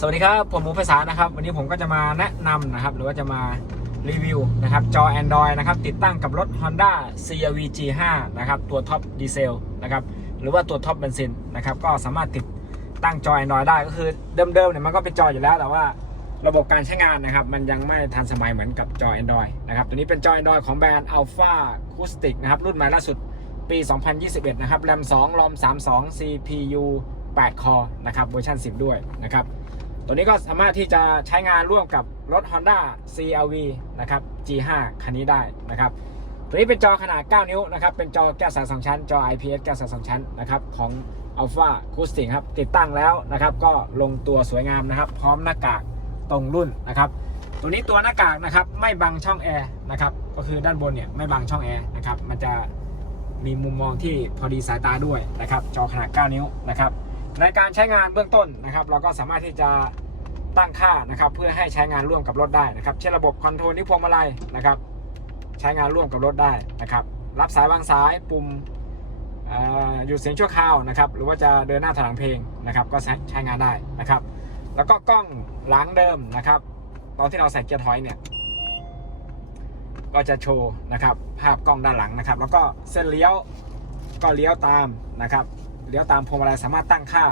สวัสดีครับ ผมหมูภาษานะครับ วันนี้ผมก็จะมาแนะนำนะครับ หรือว่าจะมารีวิวนะครับ จอ Android นะครับ ติดตั้งกับรถ Honda CRV G5 นะครับ ตัวท็อปดีเซลนะครับ หรือว่าตัวท็อปเบนซินนะครับ ก็สามารถติดตั้งจอ Android ได้ก็คือเดิมๆเนี่ยมันก็เป็นจออยู่แล้วแต่ว่าระบบการใช้งานนะครับ มันยังไม่ทันสมัยเหมือนกับจอ Android นะครับ ตัวนี้เป็นจอ Android ของแบรนด์ Alpha Acoustic นะครับ รุ่นใหม่ล่าสุดปี 2021 นะครับ RAM 2 ROM 32 CPU 8 core นะครับ เวอร์ชัน10 ด้วยนะครับ ตัวนี้ก็สามารถที่จะใช้งานร่วมกับรถ Honda CRV นะครับ G5 คันนี้ได้นะครับ ตัวนี้เป็นจอขนาด 9 นิ้วนะครับ เป็นจอแก้วสายสองชั้น จอ IPS แก้วสายสองชั้นนะครับของ Alpha c o u s t i c ครับติดตั้งแล้วนะครับ ก็ลงตัวสวยงามนะครับ พร้อมหน้ากากตรงรุ่นนะครับ ตัวนี้ตัวหน้ากากนะครับไม่บังช่องแอร์นะครับก็คือด้านบนเนี่ยไม่บังช่องแอร์นะครับมันจะมีมุมมองที่พอดีสายตาด้วยนะครับ จอขนาด 9 นิ้วนะครับ ในการใช้งานเบื้องต้นนะครับ เราก็สามารถที่จะตั้งค่านะครับ เพื่อให้ใช้งานร่วมกับรถได้นะครับ เช่นระบบคอนโทรลที่พวงมาลัยนะครับ ใช้งานร่วมกับรถได้นะครับ รับสายวางสายปุ่มหยุดเสียงชั่วคราวนะครับ หรือว่าจะเดินหน้าถลังเพลงนะครับ ก็ใช้ใช้งานได้นะครับ แล้วก็กล้องหลังเดิมนะครับ ตอนที่เราใส่เกียร์ถอยเนี่ย ก็จะโชว์นะครับ ภาพกล้องด้านหลังนะครับ แล้วก็เส้นเลี้ยวก็เลี้ยวตามนะครับ เลี้ยวตามพวงมาลัยสามารถตั้งค่า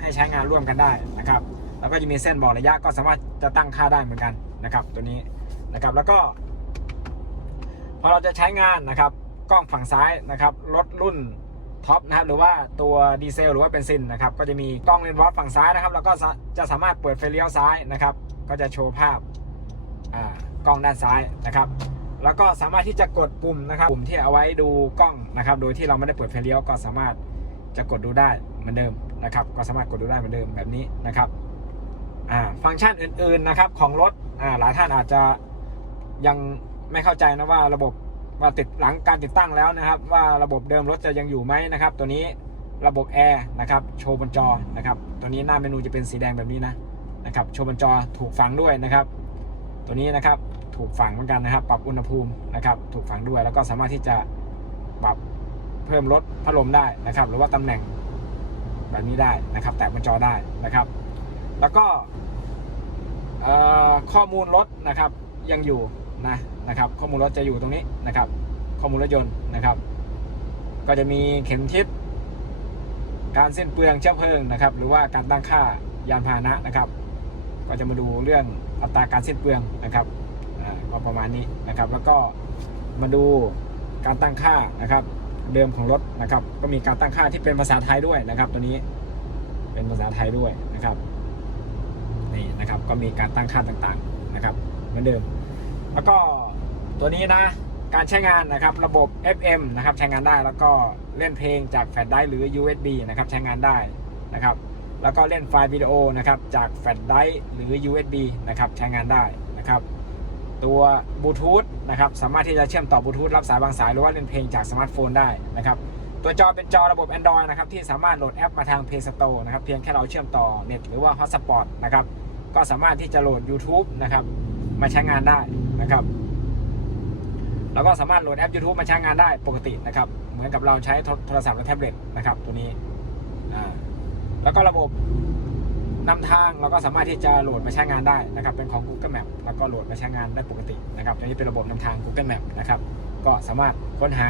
ให้ใช้งานร่วมกันได้นะครับ แล้วก็จะมีเส้นบอกระยะก็สามารถจะตั้งค่าได้เหมือนกันนะครับ ตัวนี้นะครับแล้วก็ พอเราจะใช้งานนะครับกล้องฝั่งซ้ายนะครับรถรุ่นท็อปนะครับหรือว่าตัวดีเซลหรือว่าเบนซินนะครับก็จะมีกล้องเลนส์วอตฝั่งซ้ายนะครับ แล้วก็จะสามารถเปิดไฟเลี้ยวซ้ายนะครับ ก็จะโชว์ภาพกล้องด้านซ้ายนะครับ แล้วก็สามารถที่จะกดปุ่มนะครับ ปุ่มที่เอาไว้ดูกล้องนะครับ โดยที่เราไม่ได้เปิดไฟเลี้ยวก็สามารถ จะกดดูได้เหมือนเดิมนะครับ ก็สามารถกดดูได้เหมือนเดิมแบบนี้นะครับฟังก์ชันอื่นๆนะครับของรถหลายท่านอาจจะยังไม่เข้าใจนะว่าระบบว่าติดหลังการติดตั้งแล้วนะครับ ว่าระบบเดิมรถจะยังอยู่ไหมนะครับ ตัวนี้ระบบแอร์นะครับโชว์บนจอนะครับ ตัวนี้หน้าเมนูจะเป็นสีแดงแบบนี้นะนะครับโชว์บนจอถูกฝังด้วยนะครับ ตัวนี้นะครับถูกฝังเหมือนกันนะครับ ปรับอุณหภูมินะครับ ถูกฝังด้วยแล้วก็สามารถที่จะปรับ เพิ่มลดพัดลมได้นะครับ หรือว่าตำแหน่งแบบนี้ได้นะครับ แตะบนจอได้นะครับ แล้วก็ข้อมูลรถนะครับยังอยู่นะนะครับ ข้อมูลรถจะอยู่ตรงนี้นะครับ ข้อมูลรถยนต์นะครับ ก็จะมีเข็มทิศการสิ้นเปลืองเชื้อเพลิงนะครับ หรือว่าการตั้งค่ายานพาหนะนะครับ ก็จะมาดูเรื่องอัตราการสิ้นเปลืองนะครับก็ประมาณนี้นะครับ แล้วก็มาดูการตั้งค่านะครับ เดิมของรถนะครับ ก็มีการตั้งค่าที่เป็นภาษาไทยด้วยนะครับ ตัวนี้เป็นภาษาไทยด้วยนะครับนี่นะครับ ก็มีการตั้งค่าต่างๆนะครับ เหมือนเดิม แล้วก็ตัวนี้นะการใช้งานนะครับระบบ FM นะครับใช้งานได้แล้วก็เล่นเพลงจากแฟลชไดร์หรือ USB นะครับใช้งานได้นะครับ แล้วก็เล่นไฟล์วิดีโอนะครับจากแฟลชไดร์หรือ USB นะครับใช้งานได้นะครับ ตัวบลูทูธนะครับสามารถที่จะเชื่อมต่อบลูทูธรับสายบางสายหรือว่าเล่นเพลงจากสมาร์ทโฟนได้นะครับตัวจอเป็นจอระบบ Android นะครับที่สามารถโหลดแอปมาทาง Play Store นะครับเพียงแค่เราเชื่อมต่อเน็ตหรือว่า Hotspot นะครับก็สามารถที่จะโหลด YouTube นะครับมาใช้งานได้นะครับแล้วก็สามารถโหลดแอป YouTube มาใช้งานได้ปกตินะครับ เหมือนกับเราใช้โทรศัพท์และแท็บเล็ตนะครับตัวนี้ แล้วก็ระบบ นำทางเราก็สามารถที่จะโหลดมาใช้งานได้นะครับ เป็นของ Google Map แล้วก็โหลดมาใช้งานได้ปกตินะครับตัวนี้เป็นระบบนำทาง Google Map นะครับ ก็สามารถค้นหา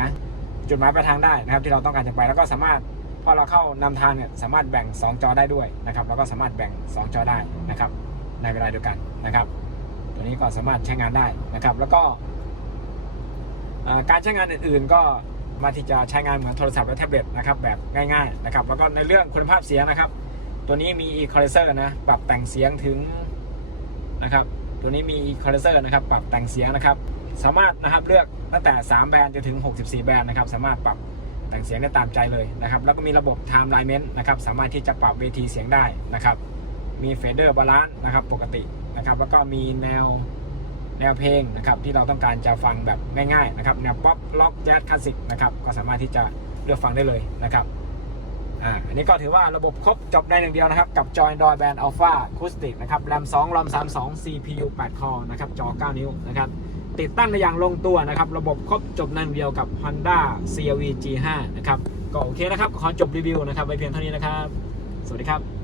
จุดหมายปลายทางได้นะครับ ที่เราต้องการจะไปแล้วก็สามารถพอเราเข้านำทางเนี่ยสามารถแบ่ง 2 จอได้ด้วยนะครับแล้วก็สามารถแบ่ง 2 จอได้นะครับในเวลาเดียวกันนะครับ ตัวนี้ก็สามารถใช้งานได้นะครับ แล้วก็การใช้งานอื่น ๆ ก็มาที่จะใช้งานเหมือนโทรศัพท์และแท็บเล็ตนะครับแบบง่าย ๆ นะครับ แล้วก็ในเรื่องคุณภาพเสียงนะครับ ตัวนี้มี equalizer นะ ปรับแต่งเสียงถึงนะครับ ตัวนี้มี equalizer นะครับ ปรับแต่งเสียงนะครับ สามารถนะครับเลือกตั้งแต่ 3 แบรนด์จนถึง 64 แบรนด์นะครับ สามารถปรับแต่งเสียงได้ตามใจเลยนะครับ แล้วก็มีระบบ time alignment นะครับ สามารถที่จะปรับเวทีเสียงได้นะครับ มี fader balance นะครับ ปกตินะครับ แล้วก็มีแนวแนวเพลงนะครับที่เราต้องการจะฟังแบบง่ายๆนะครับแนวป๊อปล็อกแจ๊สคลาสสิกนะครับก็สามารถที่จะเลือกฟังได้เลยนะครับ อ่าอันนี้ก็ถือว่าระบบครบจบในหนึ่งเดียวนะครับ กับจอยดอยแบนด์อัลฟาคูสติกนะครับแรม2รอม32 CPU 8 คอนะครับ จอ 9 นิ้วนะครับ ติดตั้งในอย่างลงตัวนะครับ ระบบครบจบในหนึ่งเดียวกับ Honda CRV G5 นะครับ ก็โอเคนะครับ ขอจบรีวิวนะครับ ไว้เพียงเท่านี้นะครับ สวัสดีครับ